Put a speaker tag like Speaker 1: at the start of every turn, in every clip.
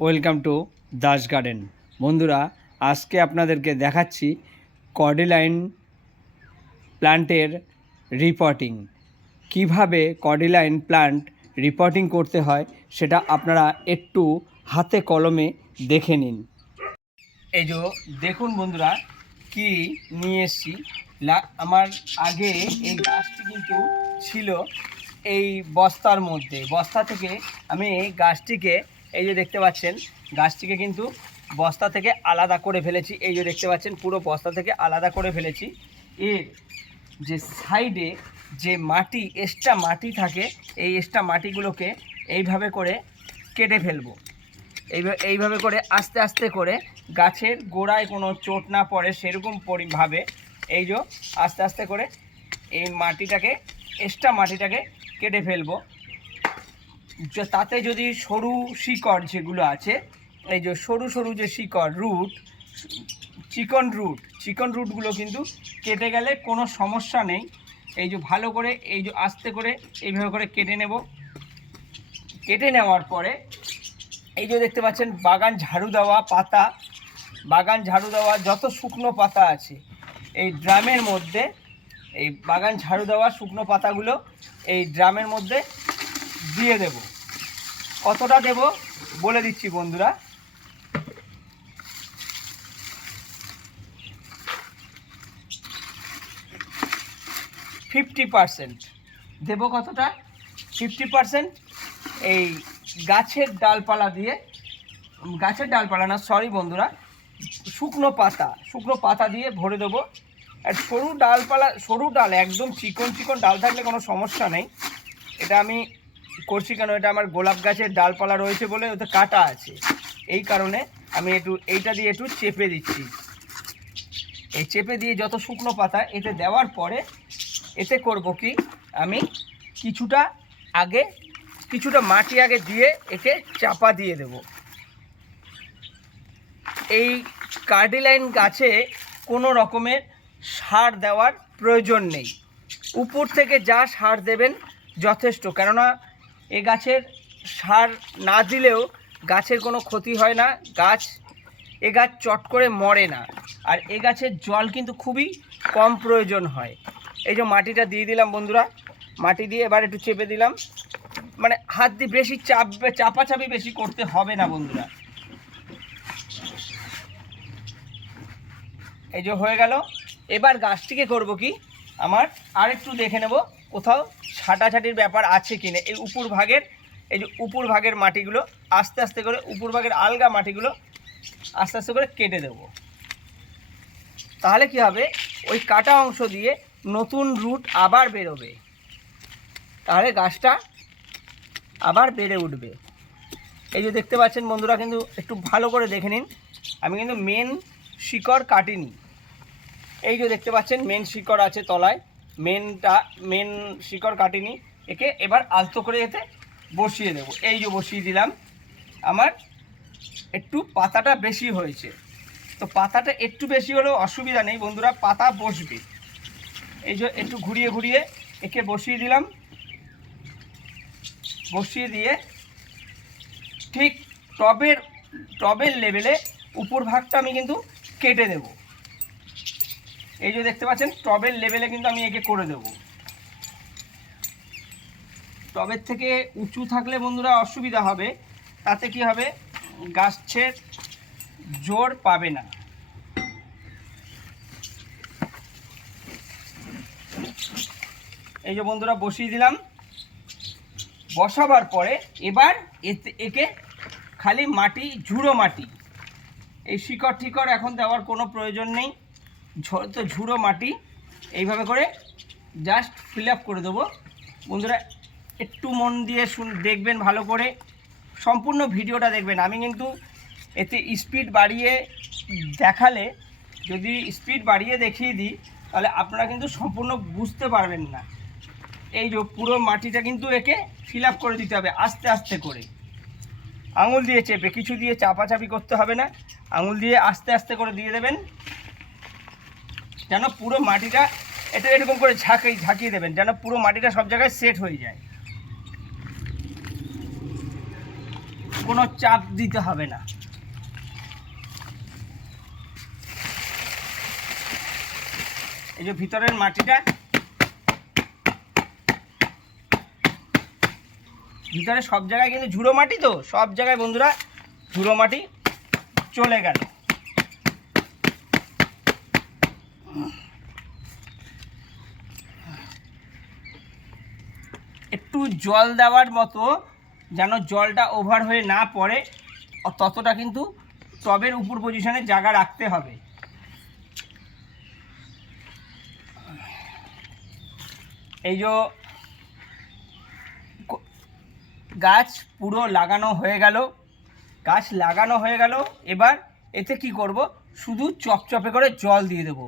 Speaker 1: Welcome to Das garden. বন্ধুরা, আজকে আপনাদেরকে দেখাচ্ছি কর্ডিলাইন প্ল্যান্টের রিপোর্টিং। কীভাবে কর্ডিলাইন প্ল্যান্ট রিপোর্টিং করতে হয়, সেটা আপনারা একটু হাতে কলমে দেখে নিন। এই যে, দেখুন বন্ধুরা, কি নিয়ে এসছি। আমার আগে এই গাছটি কিন্তু ছিল এই বস্তার মধ্যে। বস্তা থেকে আমি এই গাছটিকে এই যে দেখতে পাচ্ছেন, গাছটিকে কিন্তু বস্তা থেকে আলাদা করে ফেলেছি। এই যে দেখতে পাচ্ছেন, পুরো বস্তা থেকে আলাদা করে ফেলেছি। এর যে সাইডে যে মাটি এক্সট্রা মাটি থাকে, এই এক্সট্রা মাটিগুলোকে এইভাবে করে কেটে ফেলব। এইভাবে এইভাবে করে আস্তে আস্তে করে গাছের গোড়ায় কোনো চোট না পড়ে সেরকম পরিভাবে এই যে আস্তে আস্তে করে এই মাটিটাকে এক্সট্রা মাটিটাকে কেটে ফেলব। তাতে যদি সরু শিকড় যেগুলো আছে, এই যে সরু সরু যে শিকড় রুট চিকন রুট চিকন রুটগুলো কিন্তু কেটে গেলে কোনো সমস্যা নেই। এই যে ভালো করে, এই যে আস্তে করে এইভাবে করে কেটে নেব। কেটে নেওয়ার পরে এই যে দেখতে পাচ্ছেন, বাগান ঝাড়ু দেওয়া পাতা, বাগান ঝাড়ু দেওয়া যত শুকনো পাতা আছে, এই ড্রামের মধ্যে, এই বাগান ঝাড়ু দেওয়া শুকনো পাতাগুলো এই ড্রামের মধ্যে দিয়ে দেব। কতটা দেব বলে দিচ্ছি বন্ধুরা। ফিফটি পারসেন্ট দেবো কতটা? ফিফটি পারসেন্ট এই গাছের ডালপালা দিয়ে। গাছের ডালপালা না সরি বন্ধুরা, শুকনো পাতা শুকনো পাতা দিয়ে ভরে দেবো। আর সরু ডালপালা, সরু ডাল, একদম চিকন চিকন ডাল থাকলে কোনো সমস্যা নেই। এটা আমি করছি কেন? এটা আমার গোলাপ গাছের ডালপালা রয়েছে বলে ওতে কাটা আছে। এই কারণে আমি একটু এইটা দিয়ে একটু চেপে দিচ্ছি। এই চেপে দিয়ে যত শুকনো পাতা এতে দেওয়ার পরে এতে করব কি? আমি কিছুটা আগে, কিছুটা মাটি আগে দিয়ে একে চাপা দিয়ে দেব। এই কার্ডিলাইন গাছে কোনো রকমের সার দেওয়ার প্রয়োজন নেই। উপর থেকে যা সার দেবেন যথেষ্ট। কেননা এ গাছের সার না দিলেও গাছের কোনো ক্ষতি হয় না। গাছ, এ গাছ চট করে মরে না। আর এ গাছের জল কিন্তু খুবই কম প্রয়োজন হয়। এই যে মাটিটা দিয়ে দিলাম বন্ধুরা, মাটি দিয়ে এবার একটু চেপে দিলাম। মানে হাত দিয়ে বেশি চাপ, চাপাচাপি বেশি করতে হবে না বন্ধুরা। এই যে হয়ে গেল। এবার গাছটিকে করব কি? আমার আর একটু দেখে নেব। কোথাও ছাটাছাটির ব্যাপার আছে কিনা? এই উপর ভাগের, এই যে উপর ভাগের মাটিগুলো, আস্তে আস্তে করে উপর ভাগের আলগা মাটিগুলো আস্তে আস্তে করে কেটে দেব। তাহলে কি হবে? ওই কাটা অংশ দিয়ে নতুন রুট আবার বেরোবে। তাহলে গাছটা আবার বেড়ে উঠবে। এই যে দেখতে পাচ্ছেন বন্ধুরা, কিন্তু একটু ভালো করে দেখে নিন। আমি কিন্তু মেন শিকড় কাটিনি। এই যে দেখতে পাচ্ছেন মেন শিকড় আছে তলায়। মেনটা মেন শিকড় কাটিনি, একে এবার আলতো করে এতে বসিয়ে দেবো। এই যে বসিয়ে দিলাম, আমার একটু পাতাটা বেশি হয়েছে। তো পাতাটা একটু বেশি হলেও অসুবিধা নেই, বন্ধুরা, পাতা বসবে। এই যে একটু ঘুরিয়ে ঘুরিয়ে একে বসিয়ে দিলাম। বসিয়ে দিয়ে ঠিক টবের টবের লেভেলে উপর ভাগটা আমি কিন্তু কেটে দেব। এই যে দেখতে পাচ্ছেন, টবের লেভেলে কিন্তু আমি একে করে দেব। টবের থেকে উঁচু থাকলে বন্ধুরা অসুবিধা হবে, তাতে কি হবে? গাছের জোর পাবে না। এই যে বন্ধুরা বসিয়ে দিলাম। বসাবার পরে এবার একে খালি মাটি, ঝুড়ো মাটি। এই শিকড় টিকড় এখন দেওয়ার কোনো প্রয়োজন নেই। তো ঝুড়ো মাটি, এইভাবে করে জাস্ট ফিল আপ করে দেবো। বন্ধুরা, একটু মন দিয়ে শুন, দেখবেন ভালো করে। সম্পূর্ণ ভিডিওটা দেখবেন। আমি কিন্তু এতে স্পিড বাড়িয়ে দেখালে, যদি স্পিড বাড়িয়ে দেখিয়ে দিই, তাহলে আপনারা কিন্তু সম্পূর্ণ বুঝতে পারবেন না। এই যে পুরো মাটিটা কিন্তু একে ফিল আপ করে দিতে হবে, আস্তে আস্তে করে। আঙুল দিয়ে চেপে, কিছু দিয়ে চাপাচাপি করতে হবে না। আঙুল দিয়ে আস্তে আস্তে করে দিয়ে দেবেন। যেন পুরো মাটিটা এটা এরকম করে ঝাঁকিয়ে ঝাঁকিয়ে দেবেন, যেন পুরো মাটিটা সব জায়গায় সেট হয়ে যায়। কোনো চাপ দিতে হবে না। এই যে ভিতরের মাটিটা, ভিতরে সব জায়গায় কিন্তু ঝুড়ো মাটি তো, সব জায়গায় বন্ধুরা ঝুড়ো মাটি চলে গেল। একটু জল দেওয়ার মতো যেন জলটা ওভার হয়ে না পড়ে ততটা কিন্তু টবের উপর পজিশনে জায়গা রাখতে হবে। এই যে গাছ পুরো লাগানো হয়ে গেল, গাছ লাগানো হয়ে গেল, এবার এতে কি করব? শুধু চপচপে করে জল দিয়ে দেবো।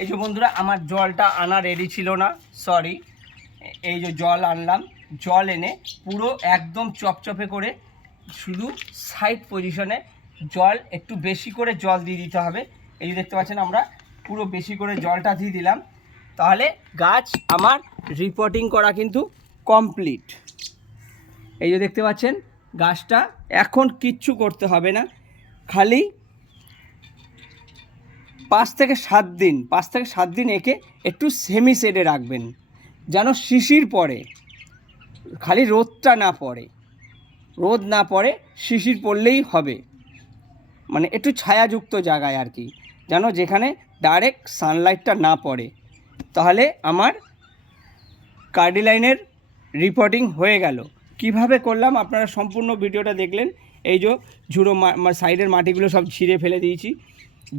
Speaker 1: এই যে বন্ধুরা, আমার জলটা আনা রেডি ছিল না সরি এই যে জল আনলাম, জল এনে পুরো একদম চপচপে করে শুধু সাইড পজিশনে জল একটু বেশি করে জল দিয়ে দিতে হবে। এই যে দেখতে পাচ্ছেন আমরা, পুরো বেশি করে জলটা দিয়ে দিলাম। তাহলে গাছ আমার রিপোর্টিং করা কিন্তু কমপ্লিট এই যে দেখতে পাচ্ছেন, গাছটা এখন কিচ্ছু করতে হবে না। খালি পাঁচ থেকে সাত দিন, পাঁচ থেকে সাত দিন একে একটু সেমি শেডে রাখবেন, যেন শিশির পড়ে, খালি রোদটা না পড়ে। রোদ না পড়ে, শিশির পড়লেই হবে। মানে একটু ছায়াযুক্ত জায়গায় আর কি, যেন যেখানে ডাইরেক্ট সানলাইটটা না পড়ে। তাহলে আমার কার্ডিলাইনের রিপোর্টিং হয়ে গেল। কীভাবে করলাম? আপনারা সম্পূর্ণ ভিডিওটা দেখলেন। এই যে ঝুড়ো সাইডের মাটিগুলো সব ছিঁড়ে ফেলে দিয়েছি।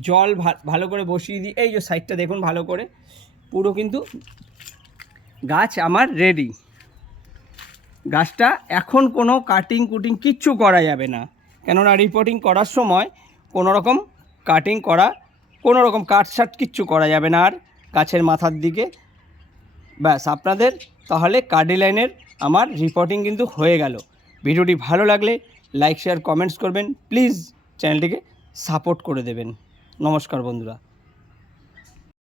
Speaker 1: জল ভালো করে বসিয়ে দিই। এই যে সাইডটা দেখুন ভালো করে। পুরো কিন্তু গাছ আমার রেডি গাছটা এখন কোনো কাটিং কুটিং কিচ্ছু করা যাবে না। কেননা রিপোর্টিং করার সময় কোনো রকম কাটিং করা, কোনো রকম কাট কাটসাট কিচ্ছু করা যাবে না। আর গাছের মাথার দিকে, ব্যাস আপনাদের তাহলে কার্ডিলাইনের আমার রিপোর্টিং কিন্তু হয়ে গেল। ভিডিওটি ভালো লাগলে লাইক শেয়ার কমেন্টস করবেন। প্লিজ চ্যানেলটিকে সাপোর্ট করে দেবেন। নমস্কার বন্ধুরা।